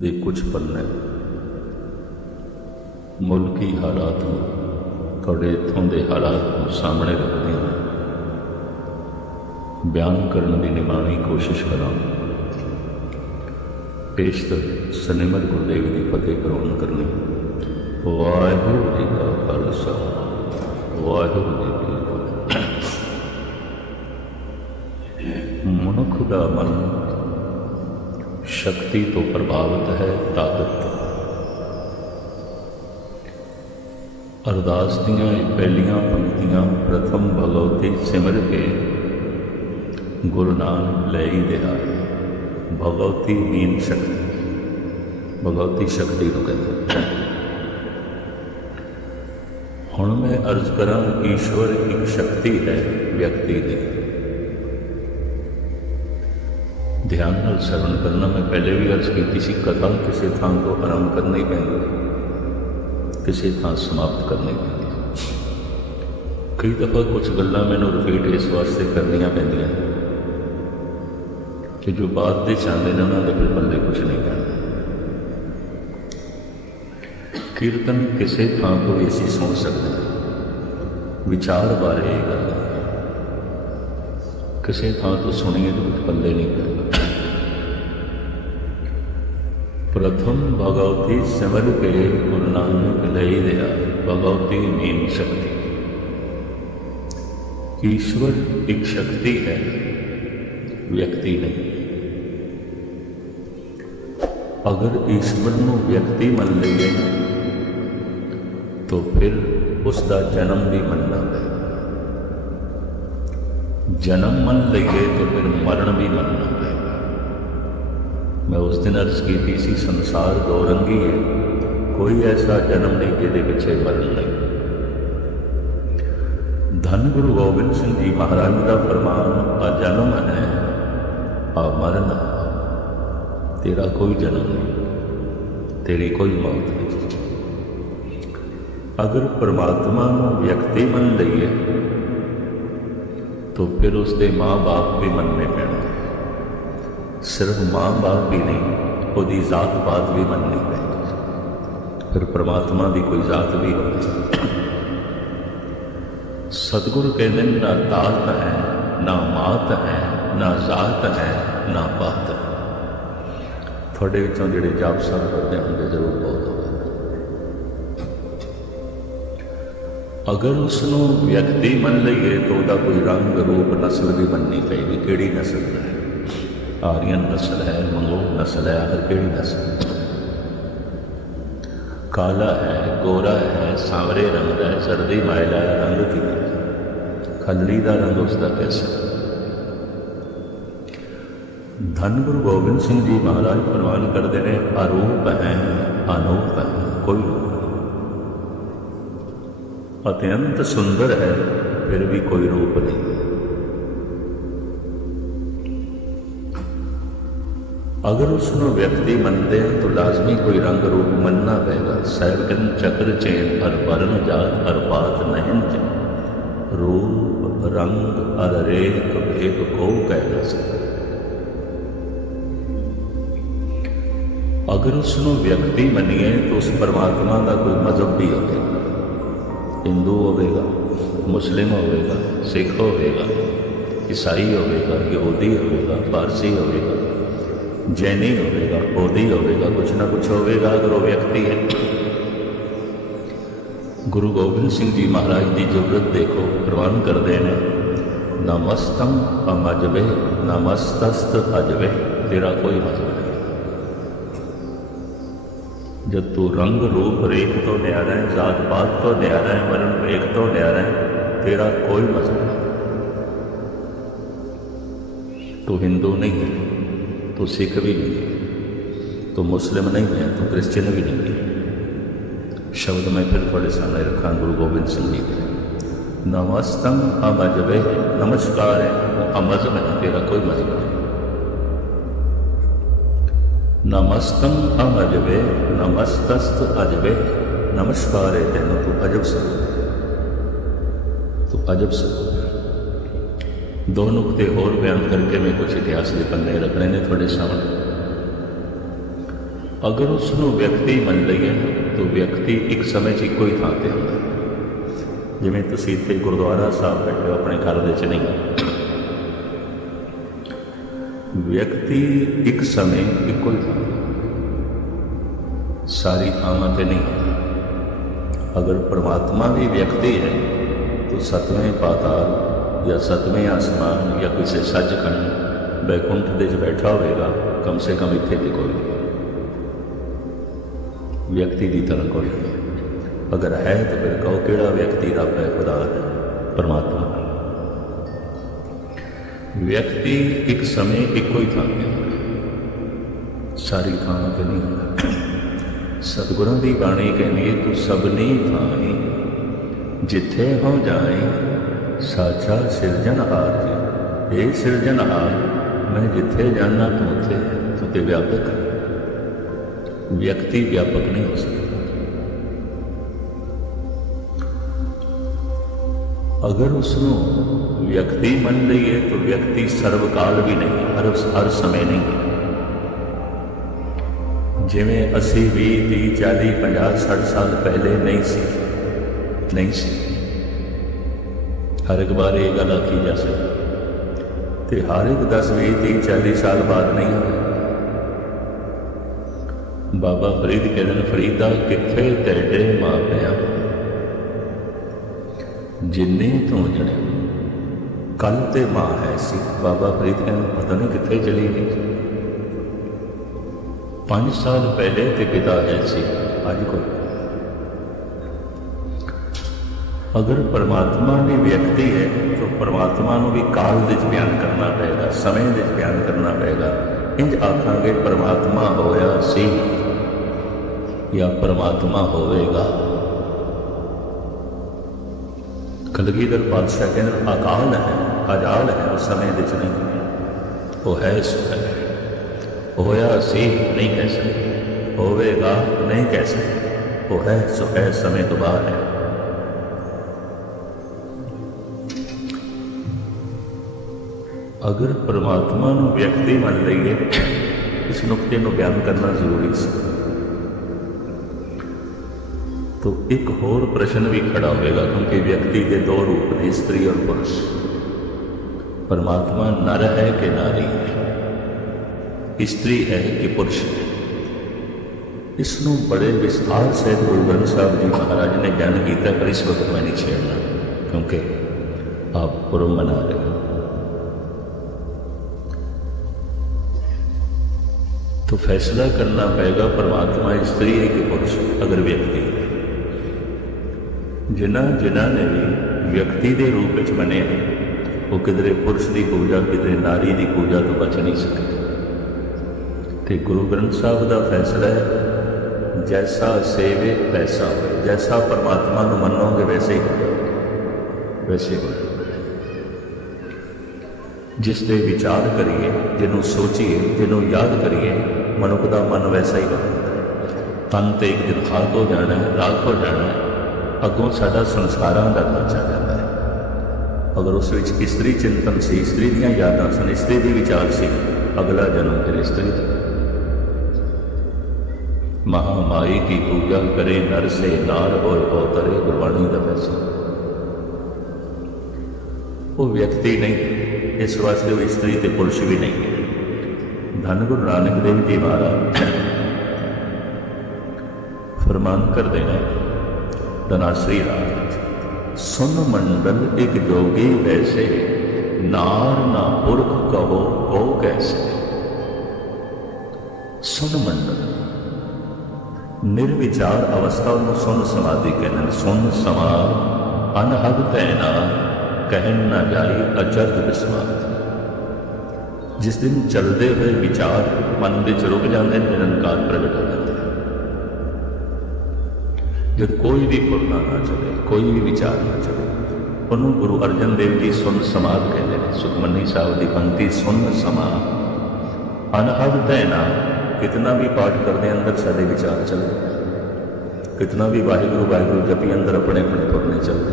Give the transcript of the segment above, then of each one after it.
ਦੇ ਕੁਝ ਪੰਨੇ ਮੁਲਕੀ ਹਾਲਾਤ ਨੂੰ ਤੁਹਾਡੇ ਇਥੋਂ ਦੇ ਹਾਲਾਤ ਨੂੰ ਸਾਹਮਣੇ ਰੱਖਦੇ ਹਾਂ ਬਿਆਨ ਕਰਨ ਦੀ ਨਿਮਾਣੀ ਕੋਸ਼ਿਸ਼ ਕਰਾਂ। ਪੇਸ਼ਤਰ ਸਨੇਮਰ ਗੁਰਦੇਵ ਦੀ ਫਤਿਹ ਕਰਵਾਉਣ ਕਰਨੀ। ਵਾਹਿਗੁਰੂ ਜੀ ਕਾ ਖਾਲਸਾ। ਵਾਹਿਗੁਰੂ ਜੀ ਕੀ ਫਤਿਹ। ਮਨੁੱਖ ਦਾ ਮਨ ਸ਼ਕਤੀ ਤੋਂ ਪ੍ਰਭਾਵਿਤ ਹੈ ਤਾਕਤ ਅਰਦਾਸ ਦੀਆਂ ਇਹ ਪਹਿਲੀਆਂ ਪੰਕਤੀਆਂ ਪ੍ਰਥਮ ਭਗਵਤੀ ਸਿਮਰ ਕੇ ਗੁਰੂ ਨਾਨਕ ਲੈ ਹੀ ਦਿਆ ਭਗਵਤੀ ਮੀਨ ਸ਼ਕਤੀ। ਭਗਵਤੀ ਸ਼ਕਤੀ ਨੂੰ ਕਹਿੰਦੇ ਹੁਣ ਮੈਂ ਅਰਜ਼ ਕਰਾਂ ਈਸ਼ਵਰ ਇੱਕ ਸ਼ਕਤੀ ਹੈ ਵਿਅਕਤੀ ਦੀ। ਧਿਆਨ ਨਾਲ ਸਰਵਣ ਕਰਨਾ। ਮੈਂ ਪਹਿਲੇ ਵੀ ਅਰਜ਼ ਕੀਤੀ ਸੀ ਕਥਾ ਕਿਸੇ ਥਾਂ ਤੋਂ ਆਰੰਭ ਕਰਨੀ ਪੈਂਦੀ ਕਿਸੇ ਥਾਂ ਸਮਾਪਤ ਕਰਨੀ ਪੈਂਦੀ ਕਈ ਦਫਾ ਕੁਝ ਗੱਲਾਂ ਮੈਨੂੰ ਰਿਪੀਟ ਇਸ ਵਾਸਤੇ ਕਰਨੀਆਂ ਪੈਂਦੀਆਂ ਕਿ ਜੋ ਬਾਤ ਦੇ ਚਾਹੁੰਦੇ ਨੇ, ਉਹਨਾਂ ਦੇ ਫਿਰ ਬੰਦੇ ਕੁਝ ਨਹੀਂ ਕਹਿੰਦੇ ਕੀਰਤਨ ਕਿਸੇ ਥਾਂ ਤੋਂ ਵੀ ਅਸੀਂ ਸੁਣ ਸਕਦੇ ਵਿਚਾਰ ਬਾਰੇ ਇਹ ਗੱਲ ਕਿਸੇ ਥਾਂ ਤੋਂ ਸੁਣੀ ਤਾਂ ਵਿੱਚ ਪੱਲੇ ਨਹੀਂ ਪੈਂਦਾ ਪ੍ਰਥਮ ਭਗਵਤੀ ਸਮਰ ਕੇ ਗੁਰੂ ਨਾਨਕ ਲਈ ਰਿਹਾ, ਭਗਵਤੀ ਮੀਨ ਸ਼ਕਤੀ। ਈਸ਼ਵਰ ਇੱਕ ਸ਼ਕਤੀ ਹੈ, ਵਿਅਕਤੀ ਨਹੀਂ। ਅਗਰ ਈਸ਼ਵਰ ਨੂੰ ਵਿਅਕਤੀ ਮੰਨ ਲਈਏ, ਤਾਂ ਫਿਰ ਉਸ ਦਾ ਜਨਮ ਵੀ ਮੰਨਣਾ ਹੈ। جنم من لئیے تو پھر مرن بھی مننا پڑے گا۔ میں اس دن عرض کی تھی، اسی سنسار دو رنگی ہے، کوئی ایسا جنم نہیں جہد پچھے مرن لگے۔ دھن گرو گوبند سنگھ جی مہاراج کا فرمان آ جنم ہے، آ مرن۔ تیرا کوئی جنم نہیں، تیری کوئی موت نہیں۔ اگر پرماتما ویکتی من لئیے ਲਈਏ ਤਾਂ ਫਿਰ ਉਸ ਦੇ ਮਾਂ-ਬਾਪ ਵੀ ਮੰਨਣੇ ਪੈਣਗੇ ਸਿਰਫ ਮਾਂ-ਬਾਪ ਵੀ ਨਹੀਂ, ਉਹਦੀ ਜ਼ਾਤ-ਪਾਤ ਵੀ ਮੰਨਣੀ ਪੈਂਦੀ ਫਿਰ ਪਰਮਾਤਮਾ ਦੀ ਕੋਈ ਜ਼ਾਤ ਵੀ ਹੋਵੇ। ਸਤਿਗੁਰੂ ਕਹਿੰਦੇ ਨੇ, ਨਾ ਤਾਤ ਹੈ, ਨਾ ਮਾਤ ਹੈ, ਨਾ ਜ਼ਾਤ ਹੈ, ਨਾ ਪਾਤ ਹੈ ਤੁਹਾਡੇ ਵਿੱਚੋਂ ਜਿਹੜੇ ਜਾਪ ਸਾਹਿਬ ਕਰਦੇ ਹੁੰਦੇ ਜ਼ਰੂਰ ਬਹੁਤ ਅਗਰ ਉਸ ਨੂੰ ਵਿਅਕਤੀ ਮੰਨ ਲਈਏ ਤਾਂ ਉਹਦਾ ਕੋਈ ਰੰਗ, ਰੂਪ, ਨਸਲ ਵੀ ਮੰਨਣੀ ਪਏਗੀ। ਕਿਹੜੀ ਨਸਲ ਦਾ ਹੈ? ਆਰੀਅਨ ਨਸਲ ਹੈ, ਮੰਗੋਲ ਨਸਲ ਹੈ, ਆਖਰ ਕਿਹੜੀ ਨਸਲ ਕਾਲਾ ਹੈ, ਗੋਰਾ ਹੈ, ਸਾਵਰੇ ਰੰਗ ਦਾ ਹੈ, ਸਰਦੀ ਮਾਇਲਾ ਰੰਗ ਕੀ ਹੈ? ਖੰਡਲੀ ਦਾ ਰੰਗ ਉਸ ਦਾ ਕੈਸਾ ਧੰਨ ਗੁਰੂ ਗੋਬਿੰਦ ਸਿੰਘ ਜੀ ਮਹਾਰਾਜ ਫਰਮਾਨ ਕਰਦੇ ਨੇ, ਅਰੂਪ ਹੈ, ਅਨੂਪ ਹੈ, ਕੋਈ ਅਤਿਅੰਤ ਸੁੰਦਰ ਹੈ, ਫਿਰ ਵੀ ਕੋਈ ਰੂਪ ਨਹੀਂ। ਅਗਰ ਉਸ ਨੂੰ ਵਿਅਕਤੀ ਮੰਨਦੇ ਹਾਂ ਤਾਂ ਲਾਜ਼ਮੀ ਕੋਈ ਰੰਗ ਰੂਪ ਮੰਨਣਾ ਪਏਗਾ। ਸਹਿਬਨ ਚੱਕਰ ਚੇਨ ਅਰ ਵਰਨ ਜਾਤ ਅਰ ਬਾਤ ਨਹੀਂ ਚ ਰੂਪ, ਰੰਗ ਅਰ ਰੇਖ ਭੇਦ ਕੋ ਕਹਿ ਸਕਦਾ। ਅਗਰ ਉਸ ਨੂੰ ਵਿਅਕਤੀ ਮੰਨੀਏ ਤਾਂ ਉਸ ਪਰਮਾਤਮਾ ਦਾ ਕੋਈ ਮਜ਼ਹਬ ਵੀ ਹੋਵੇਗਾ ਹਿੰਦੂ ਹੋਵੇਗਾ ਮੁਸਲਿਮ ਹੋਵੇਗਾ ਸਿੱਖ ਹੋਵੇਗਾ ਈਸਾਈ ਹੋਵੇਗਾ ਯਹੂਦੀ ਹੋਵੇਗਾ ਪਾਰਸੀ ਹੋਵੇਗਾ ਜੈਨੀ ਹੋਵੇਗਾ ਬੋਧੀ ਹੋਵੇਗਾ ਕੁਛ ਨਾ ਕੁਛ ਹੋਵੇਗਾ ਅਗਰ ਉਹ ਵਿਅਕਤੀ ਹੈ ਗੁਰੂ ਗੋਬਿੰਦ ਸਿੰਘ ਜੀ ਮਹਾਰਾਜ ਦੀ ਜੁਗਤ ਦੇਖੋ ਪ੍ਰਵਾਨ ਕਰਦੇ ਨੇ ਨਮਸਤੰ ਅਮਜਵੇ ਨਮਸਤਸਤ ਅਜਵੇ ਤੇਰਾ ਕੋਈ ਮਤਲਬ ਨਹੀਂ ਜਦ ਤੂੰ ਰੰਗ ਰੂਪ ਰੇਖ ਤੋਂ ਨਿਆਰਾ ਹੈ ਜ਼ਾਤ ਪਾਤ ਤੋਂ ਨਿਆਰਾ ਹੈ ਵਰਣ ਵੇਖ ਤੋਂ ਨਿਆਰਾ ਹੈ ਤੇਰਾ ਕੋਈ ਮਜ਼ਹਬ ਨਹੀਂ ਤੂੰ ਹਿੰਦੂ ਨਹੀਂ ਹੈ ਤੂੰ ਸਿੱਖ ਵੀ ਨਹੀਂ ਹੈ ਤੂੰ ਮੁਸਲਿਮ ਨਹੀਂ ਹੈ ਤੂੰ ਕ੍ਰਿਸਚੀਅਨ ਵੀ ਨਹੀਂ ਹੈ ਸ਼ਬਦ ਮੈਂ ਫਿਰ ਤੁਹਾਡੇ ਸਾਹਮਣੇ ਰੱਖਾਂ ਗੁਰੂ ਗੋਬਿੰਦ ਸਿੰਘ ਜੀ ਦੇ ਨਮਸਤੰ ਅਮਜਵੇ ਨਮਸਕਾਰ ਹੈ ਉਹ ਅਮਜ਼ਮ ਹੈ ਤੇਰਾ ਕੋਈ ਮਜ਼ਹਬ ਨਹੀਂ ਨਮਸਤੰ ਅਮਜਵੇ, ਨਮਸਤਸਤ ਅਜਵੇ, ਨਮਸਕਾਰ ਹੈ ਤੈਨੂੰ ਤੂੰ ਅਜਬ ਸਰੂਪ। ਤੂੰ ਅਜਬ ਸਰੂਪ ਦੋ ਨੁਕਤੇ ਹੋਰ ਬਿਆਨ ਕਰਕੇ ਮੈਂ ਕੁਝ ਇਤਿਹਾਸ ਦੇ ਪੰਨੇ ਰੱਖਣੇ ਨੇ ਤੁਹਾਡੇ ਸਾਹਮਣੇ। ਅਗਰ ਉਸ ਨੂੰ ਵਿਅਕਤੀ ਮੰਨ ਲਈਏ, ਤਾਂ ਵਿਅਕਤੀ ਇੱਕ ਸਮੇਂ 'ਚ ਇੱਕੋ ਹੀ ਥਾਂ ਤੇ ਹੁੰਦਾ ਜਿਵੇਂ ਤੁਸੀਂ ਇੱਥੇ ਗੁਰਦੁਆਰਾ ਸਾਹਿਬ ਬੈਠੇ ਹੋ, ਆਪਣੇ ਘਰ ਦੇ 'ਚ ਨਹੀਂ। ਵਿਅਕਤੀ ਇੱਕ ਸਮੇਂ ਇੱਕੋ ਹੀ ਥਾਂ ਤੇ ਸਾਰੀ ਥਾਵਾਂ ਤੇ ਨਹੀਂ ਹੁੰਦਾ। ਅਗਰ ਪ੍ਰਮਾਤਮਾ ਵੀ ਵਿਅਕਤੀ ਹੈ, ਤਾਂ ਸਤਵੇਂ ਪਾਤਾਲ ਜਾਂ ਸਤਵੇਂ ਆਸਮਾਨ ਜਾਂ ਕਿਸੇ ਸੱਚਖੰਡ ਬੈਕੁੰਠ ਦੇ ਵਿੱਚ ਬੈਠਾ ਹੋਵੇਗਾ, ਕਮ ਸੇ ਕਮ ਇੱਥੇ ਤੇ ਕੋਈ ਨਹੀਂ। ਵਿਅਕਤੀ ਦੀ ਤਰ੍ਹਾਂ ਕੋਈ ਨਹੀਂ। ਅਗਰ ਹੈ ਤਾਂ ਫਿਰ ਕਹੋ ਕਿਹੜਾ ਵਿਅਕਤੀ ਰੱਬ ਹੈ, ਖੁਦਾ ਹੈ, ਪਰਮਾਤਮਾ ਹੈ। ਵਿਅਕਤੀ ਇੱਕ ਸਮੇਂ ਇੱਕੋ ਹੀ ਥਾਂ ਤੇ ਹੁੰਦਾ ਸਾਰੀ ਥਾਂ ਤੇ ਨਹੀਂ ਹੁੰਦਾ। ਸਤਿਗੁਰਾਂ ਦੀ ਬਾਣੀ ਕਹਿੰਦੀ ਹੈ, ਤੂੰ ਸਭਨੀ ਥਾਈ ਜਿੱਥੇ ਹੋ ਜਾਏ, ਸਾਚਾ ਸਿਰਜਣਹਾਰ ਜੀ। ਇਹ ਸਿਰਜਣਹਾਰ ਮੈਂ ਜਿੱਥੇ ਜਾਣਾ ਤੂੰ ਉੱਥੇ ਤੂੰ ਤੇ ਵਿਆਪਕ ਵਿਅਕਤੀ ਵਿਆਪਕ ਨਹੀਂ ਹੋ ਸਕਦਾ। ਅਗਰ ਉਸ ਨੂੰ ਵਿਅਕਤੀ ਮੰਨ ਲਈਏ, ਤਾਂ ਵਿਅਕਤੀ ਸਰਵਕਾਲ ਵੀ ਨਹੀਂ, ਹਰ ਹਰ ਸਮੇਂ ਨਹੀਂ ਹੈ। ਜਿਵੇਂ ਅਸੀਂ 20 30 40 50 60 ਸਾਲ ਪਹਿਲੇ ਨਹੀਂ ਸੀ। ਨਹੀਂ ਸੀ। ਹਰ ਇੱਕ ਵਾਰ ਇਹ ਗੱਲ ਆਖੀ ਜਾ ਸਕਦੀ ਤੇ ਹਰ ਇੱਕ 10 20 30 40 ਸਾਲ ਬਾਅਦ ਨਹੀਂ ਹੋਵੇ ਬਾਬਾ ਫਰੀਦ ਕਹਿੰਦੇ ਨੇ, ਫਰੀਦਾ ਕਿੱਥੇ ਤੇਡੇ ਮਾਪਿਆਂ ਜਿੰਨੇ ਤੋਂ ਜਣੇ ਕੱਲ ਤੇ ਮਾਂ ਹੈ ਸੀ। ਬਾਬਾ ਫਰੀਦ ਕਹਿੰਦੇ, ਪਤਾ ਨਹੀਂ ਕਿੱਥੇ ਚਲੀ ਗਈ। ਪੰਜ ਸਾਲ ਪਹਿਲੇ ਤੇ ਪਿਤਾ ਹੈ ਸੀ, ਅੱਜ ਕੋਈ ਅਗਰ ਪਰਮਾਤਮਾ ਵੀ ਵਿਅਕਤੀ ਹੈ, ਤਾਂ ਪਰਮਾਤਮਾ ਨੂੰ ਵੀ ਕਾਲ ਦੇ ਵਿੱਚ ਬਿਆਨ ਕਰਨਾ ਪਏਗਾ, ਸਮੇਂ ਵਿੱਚ ਬਿਆਨ ਕਰਨਾ ਪਏਗਾ। ਇੰਜ ਆਖਾਂਗੇ, ਪਰਮਾਤਮਾ ਹੋਇਆ ਸੀ ਜਾਂ ਪਰਮਾਤਮਾ ਹੋਵੇਗਾ। ਕਲਗੀਧਰ ਬਾਦਸ਼ਾਹ ਕਹਿੰਦੇ ਅਕਾਲ ਹੈ, ਅਜਾਲ ਹੈ, ਉਹ ਸਮੇਂ ਦੇ ਵਿੱਚ ਨਹੀਂ ਉਹ ਹੈ ਸੋ ਹੈ ਹੋਇਆ ਸੀ ਨਹੀਂ ਕਹਿ ਸਕਦੇ। ਹੋਵੇਗਾ, ਨਹੀਂ ਕਹਿ ਸਕਦੇ। ਉਹ ਹੈ, ਸੋ ਹੈ ਸਮੇਂ ਤੋਂ ਬਾਹਰ ਹੈ। ਅਗਰ ਪਰਮਾਤਮਾ ਨੂੰ ਵਿਅਕਤੀ ਮੰਨ ਲਈਏ, ਇਸ ਨੁਕਤੇ ਨੂੰ ਬਿਆਨ ਕਰਨਾ ਜ਼ਰੂਰੀ ਸੀ। ਤੋ ਇੱਕ ਹੋਰ ਪ੍ਰਸ਼ਨ ਵੀ ਖੜਾ ਹੋਵੇਗਾ ਕਿਉਂਕਿ ਵਿਅਕਤੀ ਦੇ ਦੋ ਰੂਪ ਨੇ ਇਸਤਰੀ ਔਰ ਪੁਰਸ਼ ਪਰਮਾਤਮਾ ਨਰ ਹੈ ਕਿ ਨਾਰੀ ਹੈ ਇਸਤਰੀ ਹੈ ਕਿ ਪੁਰਸ਼ ਹੈ ਇਸ ਨੂੰ ਬੜੇ ਵਿਸਥਾਰ ਸਹਿਤ ਗੁਰੂ ਗ੍ਰੰਥ ਸਾਹਿਬ ਜੀ ਮਹਾਰਾਜ ਨੇ ਬਿਆਨ ਕੀਤਾ ਪਰ ਇਸ ਵਕਤ ਮੈਂ ਨਹੀਂ ਛੇੜਨਾ ਕਿਉਂਕਿ ਆਪ ਪੁਰਮ ਮਨਾ ਰਹੇ ਹੋ तो फैसला करना पड़ेगा परमात्मा स्त्री है कि पुरुष अगर व्यक्ति है ਜਿਨ੍ਹਾਂ ਜਿਨ੍ਹਾਂ ਨੇ ਵੀ ਵਿਅਕਤੀ ਦੇ ਰੂਪ ਵਿੱਚ ਬਣੇ ਹੈ ਉਹ ਕਿਧਰੇ ਪੁਰਸ਼ ਦੀ ਪੂਜਾ, ਕਿਧਰੇ ਨਾਰੀ ਦੀ ਪੂਜਾ ਤੋਂ ਬਚ ਨਹੀਂ ਸਕਦੇ। ਤੇ ਗੁਰੂ ਗ੍ਰੰਥ ਸਾਹਿਬ ਦਾ ਫੈਸਲਾ ਹੈ, ਜੈਸਾ ਸੇਵੇ ਵੈਸਾ ਹੋਵੇ ਜੈਸਾ ਪਰਮਾਤਮਾ ਨੂੰ ਮੰਨੋਗੇ ਵੈਸੇ ਹੀ ਹੋਵੇ ਵੈਸੇ ਹੀ ਹੋਵੇ ਜਿਸ 'ਤੇ ਵਿਚਾਰ ਕਰੀਏ, ਜਿਹਨੂੰ ਸੋਚੀਏ, ਜਿਹਨੂੰ ਯਾਦ ਕਰੀਏ, ਮਨੁੱਖ ਦਾ ਮਨ ਵੈਸਾ ਹੀ ਬਣਦਾ ਹੈ। ਤਨ ਤੇ ਇੱਕ ਦਿਨ ਖਾਕ ਹੋ ਜਾਣਾ ਹੈ, ਰਾਖ ਹੋ ਜਾਣਾ ਹੈ। ਅੱਗੋਂ ਸਾਡਾ ਸੰਸਕਾਰਾਂ ਦਾ ਖਰਚਾ ਜਾਂਦਾ ਹੈ। ਅਗਰ ਉਸ ਵਿੱਚ ਇਸਤਰੀ ਚਿੰਤਨ ਸੀ, ਇਸਤਰੀ ਦੀਆਂ ਯਾਦਾਂ ਸਨ, ਇਸਤਰੀ ਦੀ ਵਿਚਾਰ ਸੀ, ਅਗਲਾ ਜਨਮ ਫਿਰ ਇਸਤਰੀ ਦਾ। ਮਹਾਮਾਈ ਕੀ ਪੂਜਾ ਕਰੇ ਨਰ ਸੇ ਨਾਰ ਹੋਏ ਅਵਤਰੇ ਗੁਰਬਾਣੀ ਦਾ ਪੈਸਾ। ਉਹ ਵਿਅਕਤੀ ਨਹੀਂ, ਇਸ ਵਾਸਤੇ ਉਹ ਇਸਤਰੀ ਤੇ ਪੁਰਸ਼ ਵੀ ਨਹੀਂ ਹੈ। ਧੰਨ ਗੁਰੂ ਨਾਨਕ ਦੇਵ ਜੀ ਮਹਾਰਾਜ, ਫਰਮਾਨ ਕਰਦੇ ਨੇ ਧਨਾਸਰੀ ਰਾਗ ਸੁਨ ਮੰਡਲ ਇੱਕ ਜੋਗੀ ਵੈਸੇ, ਨਾਰ ਨਾ ਪੁਰਖ ਕਹੋ ਹੋ ਕੈਸੇ। ਸੁਨ ਮੰਡਲ, ਨਿਰਵਿਚਾਰ ਅਵਸਥਾ ਨੂੰ ਸੁਨ ਸਮਾਧੀ ਕਹਿੰਦੇ ਨੇ। ਸੁਨ ਸਮਾ ਅਨਹਦ ਤੈਨਾ ਕਹਿਣ ਨਾ ਜਾਈ ਅਚਰਜ ਵਿਸਮਾਤ ਜਿਸ ਦਿਨ ਚੱਲਦੇ ਹੋਏ ਵਿਚਾਰ ਮਨ ਵਿੱਚ ਰੁਕ ਜਾਂਦੇ ਨੇ, ਨਿਰੰਕਾਰ ਪ੍ਰਗਟ ਹੋ ਜਾਂਦੇ ਨੇ ਕੋਈ ਵੀ ਫੁਰਨਾ ਨਾ ਚਲੇ, ਕੋਈ ਵੀ ਵਿਚਾਰ ਨਾ ਚਲੇ। ਉਹਨੂੰ ਗੁਰੂ ਅਰਜਨ ਦੇਵ ਜੀ ਸੁਨ ਸਮਾਧ ਕਹਿੰਦੇ ਨੇ, ਸੁਖਮਨੀ ਸਾਹਿਬ ਦੀ ਪੰਕਤੀ ਸੁਨ ਸਮਾ ਅਨਹਦ ਤੈਨਾ ਕਿਤਨਾ ਵੀ ਪਾਠ ਕਰਦੇ ਅੰਦਰ ਸਾਡੇ ਵਿਚਾਰ ਚੱਲਦੇ। ਕਿਤਨਾ ਵੀ ਵਾਹਿਗੁਰੂ ਵਾਹਿਗੁਰੂ ਜਪੀ ਅੰਦਰ ਆਪਣੇ ਆਪਣੇ ਪੁਰਨੇ ਚੱਲਦੇ।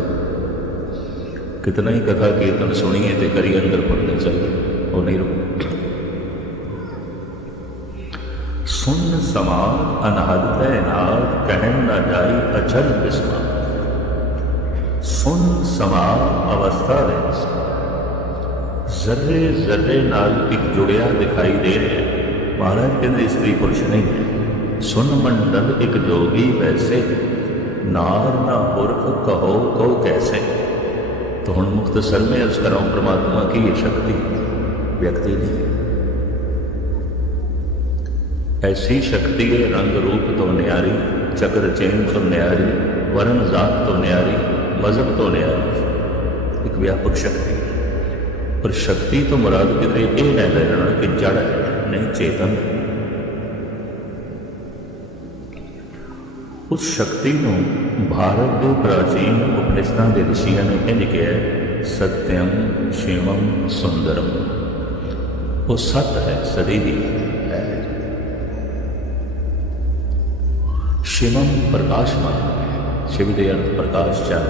ਕਿਤਨਾ ਹੀ ਕਥਾ ਕੀਰਤਨ ਸੁਣੀਏ ਤੇ ਕਰੀ ਅੰਦਰ ਪੁਰਨੇ ਚੱਲਦੇ। ਉਹ ਨਹੀਂ ਰੁਕ سن سماج انہد ناد کہن نہ جائی اچھل بسما سن سماج اوستھا رہے ذرے ذرے نال ایک جڑیا دکھائی دے رہے ہیں۔ مہاراج کہتے استری پرش نہیں ہے۔ سن منڈل ایک جوگی ویسے نار نہ پرخ کہو کو کیسے تو ہن مختصر میں عرض کراؤں پرماتما کی یہ شکتی ویکتی نہیں ہے۔ ਐਸੀ ਸ਼ਕਤੀ ਹੈ ਰੰਗ ਰੂਪ ਤੋਂ ਨਿਆਰੀ, ਚਕਰ ਚੇਨ ਤੋਂ ਨਿਆਰੀ ਵਰਨ ਜ਼ਾਤ ਤੋਂ ਨਿਆਰੀ, ਮਜ਼ਹਬ ਤੋਂ ਨਿਆਰੀ। ਇੱਕ ਵਿਆਪਕ ਸ਼ਕਤੀ ਪਰ ਸ਼ਕਤੀ ਤੋਂ ਮੁਰਾਦ ਕਿਤੇ ਇਹ ਨਾ ਲੈਣਾ ਕਿ ਜੜ ਨਹੀਂ ਚੇਤਨ ਉਸ ਸ਼ਕਤੀ ਨੂੰ ਭਾਰਤ ਦੇ ਪ੍ਰਾਚੀਨ ਉਪਨਿਸ਼ਦਾਂ ਦੇ ਰਿਸ਼ੀਆਂ ਨੇ ਇੰਜ ਕਿਹਾ ਸਤਿਅਮ ਸ਼ਿਵਮ ਸੁੰਦਰਮ ਉਹ ਸਤ ਹੈ, ਸਦੀ ਦੀ। ਸ਼ਿਵਮ ਪ੍ਰਕਾਸ਼ਮਾਨ ਹੈ। ਸ਼ਿਵ ਦੇ ਅਰਥ ਪ੍ਰਕਾਸ਼ ਚਾਹ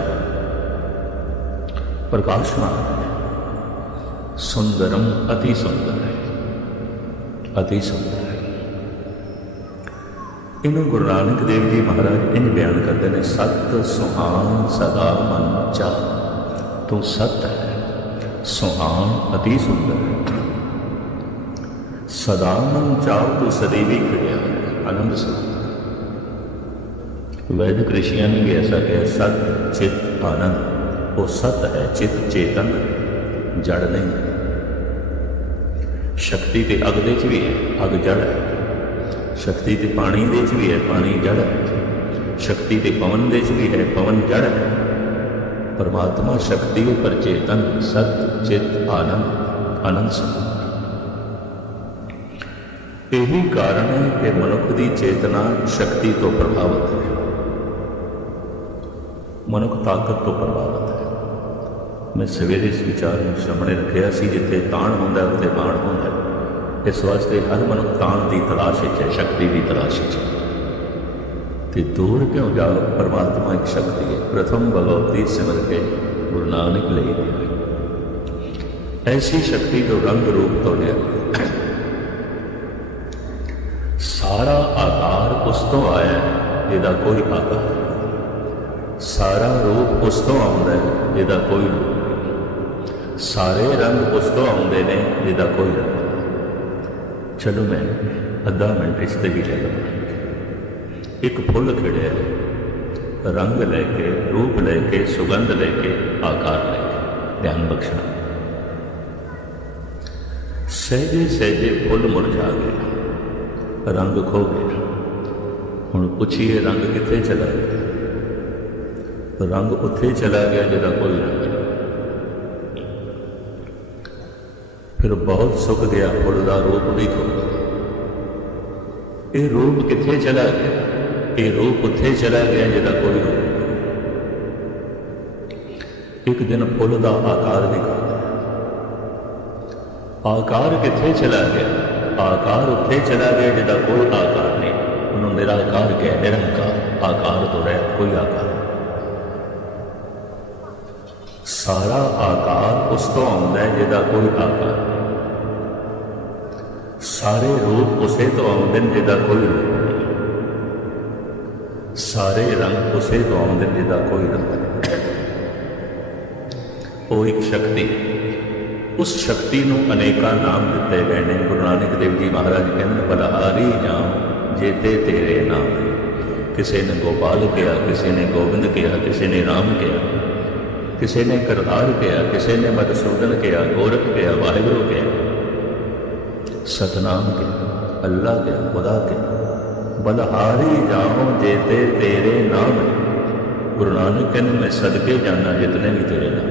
ਪ੍ਰਕਾਸ਼ਮਾਨ ਹੈ। ਸੁੰਦਰਮ ਅਤੀ ਸੁੰਦਰ ਹੈ। ਅਤੀ ਸੁੰਦਰ ਹੈ। ਇਹਨੂੰ ਗੁਰੂ ਨਾਨਕ ਦੇਵ ਜੀ ਮਹਾਰਾਜ ਇੰਜ ਬਿਆਨ ਕਰਦੇ ਨੇ, ਸਤ ਸੁਹਾਨ ਸਦਾ ਮਨ ਚਾ ਤੂੰ ਸਤ ਹੈ। ਸੁਹਾਨ ਅਤੀ ਸੁੰਦਰ ਹੈ। ਸਦਾ ਮਨ ਚਾਉ ਤੂੰ ਸਦੀਵੀ ਖੜਿਆ ਆਨੰਦ ਸੁਖ ਵੈਦਿਕ ਰਿਸ਼ੀਆਂ ਨੇ ਵੀ ਐਸਾ ਕਿਹਾ, ਸਤ ਚਿਤ ਆਨੰਦ ਉਹ ਸਤ ਹੈ ਚਿਤ ਚੇਤਨ ਜੜ ਨਹੀਂ। ਹੈ ਸ਼ਕਤੀ ਤੇ ਅਗ ਦੇ ਚ ਵੀ ਹੈ, ਅਗ ਜੜ ਹੈ। ਸ਼ਕਤੀ ਤੇ ਪਾਣੀ ਦੇ ਚ ਵੀ ਹੈ, ਪਾਣੀ ਜੜ ਹੈ। ਸ਼ਕਤੀ ਤੇ ਪਵਨ ਦੇ ਚ ਵੀ ਹੈ, ਪਵਨ ਜੜ ਹੈ। ਪਰਮਾਤਮਾ ਸ਼ਕਤੀ ਪਰ ਚੇਤਨ ਸਤ ਚਿਤ ਆਨੰਦ ਆਨੰਦ ਸੁਖ ਇਹੀ ਕਾਰਨ ਹੈ ਕਿ ਮਨੁੱਖ ਦੀ ਚੇਤਨਾ ਸ਼ਕਤੀ ਤੋਂ ਪ੍ਰਭਾਵਿਤ ਹੈ। ਮਨੁੱਖ ਤਾਕਤ ਤੋਂ ਪ੍ਰਭਾਵਿਤ ਹੈ। ਮੈਂ ਸਵੇਰੇ ਇਸ ਵਿਚਾਰ ਨੂੰ ਸਾਹਮਣੇ ਰੱਖਿਆ ਸੀ ਜਿੱਥੇ ਤਾਣ ਹੁੰਦਾ ਉੱਥੇ ਬਾਣ ਹੁੰਦਾ ਇਸ ਵਾਸਤੇ ਹਰ ਮਨੁੱਖ ਤਾਣ ਦੀ ਤਲਾਸ਼ ਵਿੱਚ ਹੈ, ਸ਼ਕਤੀ ਦੀ ਤਲਾਸ਼ ਵਿੱਚ ਹੈ। ਤੇ ਦੂਰ ਕਿਉਂ ਜਾ ਪਰਮਾਤਮਾ ਇੱਕ ਸ਼ਕਤੀ ਹੈ। ਪ੍ਰਥਮ ਭਗਵਤੀ ਸਿਮਰ ਕੇ ਗੁਰੂ ਨਾਨਕ ਲਈ ਐਸੀ ਸ਼ਕਤੀ ਜੋ ਰੰਗ ਰੂਪ ਤੋਂ ਲਿਆ ਸਾਰਾ ਆਕਾਰ ਉਸ ਤੋਂ ਆਇਆ ਜਿਹਦਾ ਕੋਈ ਆਕਾਰ ਸਾਰਾ ਰੂਪ ਉਸ ਤੋਂ ਆਉਂਦਾ ਹੈ, ਜਿਹਦਾ ਕੋਈ ਰੂਪ ਨਹੀਂ। ਸਾਰੇ ਰੰਗ ਉਸ ਤੋਂ ਆਉਂਦੇ ਨੇ, ਜਿਹਦਾ ਕੋਈ ਰੰਗ ਨਹੀਂ। ਚਲੋ ਮੈਂ ਅੱਧਾ ਮਿੰਟ ਇਸ ਤੇ ਵੀ ਲੈ ਲਵਾਂ ਇੱਕ ਫੁੱਲ ਖਿੜਿਆ ਰੰਗ ਲੈ ਕੇ, ਰੂਪ ਲੈ ਕੇ, ਸੁਗੰਧ ਲੈ ਕੇ, ਆਕਾਰ ਲੈ ਕੇ, ਧਿਆਨ ਬਖਸ਼ਣਾ। ਸਹਿਜੇ ਸਹਿਜੇ ਫੁੱਲ ਮੁਰਝਾ ਗਿਆ ਰੰਗ ਖੋ ਗਿਆ। ਹੁਣ ਪੁੱਛੀਏ ਰੰਗ ਕਿੱਥੇ ਚਲਾ ਗਿਆ? ਰੰਗ ਉੱਥੇ ਚਲਾ ਗਿਆ ਜਿਹਦਾ ਕੋਈ ਰੰਗ ਨਹੀਂ। ਫਿਰ ਬਹੁਤ ਸੁੱਕ ਗਿਆ ਫੁੱਲ ਦਾ ਰੂਪ ਵੀ ਖੋ ਇਹ ਰੂਪ ਕਿੱਥੇ ਚਲਾ ਗਿਆ? ਇਹ ਰੂਪ ਉੱਥੇ ਚਲਾ ਗਿਆ ਜਿਹਦਾ ਕੋਈ ਰੂਪ ਨਹੀਂ। ਇੱਕ ਦਿਨ ਫੁੱਲ ਦਾ ਆਕਾਰ ਵੀ ਆਕਾਰ ਕਿੱਥੇ ਚਲਾ ਗਿਆ? ਆਕਾਰ ਉੱਥੇ ਚਲਾ ਗਿਆ ਜਿਹਦਾ ਕੋਈ ਆਕਾਰ ਨਹੀਂ ਉਹਨੂੰ ਨਿਰਾਕਾਰ ਕਹਿ ਨਿਰੰਕਾਰ ਆਕਾਰ ਤੋਂ ਰਹਿ ਕੋਈ ਆਕਾਰ ਨਹੀਂ। ਸਾਰਾ ਆਕਾਰ ਉਸ ਤੋਂ ਆਉਂਦਾ ਹੈ, ਜਿਹਦਾ ਕੋਈ ਆਕਾਰ ਸਾਰੇ ਰੂਪ ਉਸੇ ਤੋਂ ਆਉਂਦੇ ਨੇ, ਜਿਹਦਾ ਕੋਈ ਰੂਪ ਨਹੀਂ। ਸਾਰੇ ਰੰਗ ਉਸੇ ਤੋਂ ਆਉਂਦੇ ਨੇ, ਜਿਹਦਾ ਕੋਈ ਰੰਗ ਨਹੀਂ। ਉਹ ਇੱਕ ਸ਼ਕਤੀ। ਉਸ ਸ਼ਕਤੀ ਨੂੰ ਅਨੇਕਾਂ ਨਾਮ ਦਿੱਤੇ ਗਏ ਨੇ। ਗੁਰੂ ਨਾਨਕ ਦੇਵ ਜੀ ਮਹਾਰਾਜ ਕਹਿੰਦੇ ਬਲਹਾਰੀ ਜਾਮ ਜੇਤੇ ਤੇਰੇ ਨਾਮ। ਕਿਸੇ ਨੇ ਗੋਪਾਲ ਕਿਹਾ, ਕਿਸੇ ਨੇ ਗੋਬਿੰਦ ਕਿਹਾ, ਕਿਸੇ ਨੇ ਰਾਮ ਕਿਹਾ। ਕਿਸੇ ਨੇ ਕਰਤਾਰ ਕਿਹਾ, ਕਿਸੇ ਨੇ ਮਦਸੂਦਨ ਕਿਹਾ, ਗੋਰਖ ਕਿਹਾ, ਵਾਹਿਗੁਰੂ ਕਿਹਾ। ਸਤਨਾਮ ਕਿਹਾ, ਅੱਲਾ ਕਿਹਾ, ਖੁਦਾ ਕਿਹਾ। ਬਲਹਾਰੀ ਜਾਮ ਜੇਤੇ ਤੇਰੇ ਨਾਮ। ਗੁਰੂ ਨਾਨਕ ਕਹਿੰਦੇ, ਮੈਂ ਸਦਕੇ ਜਾਣਾ ਜਿਤਨੇ ਵੀ ਤੇਰੇ ਨਾਮ।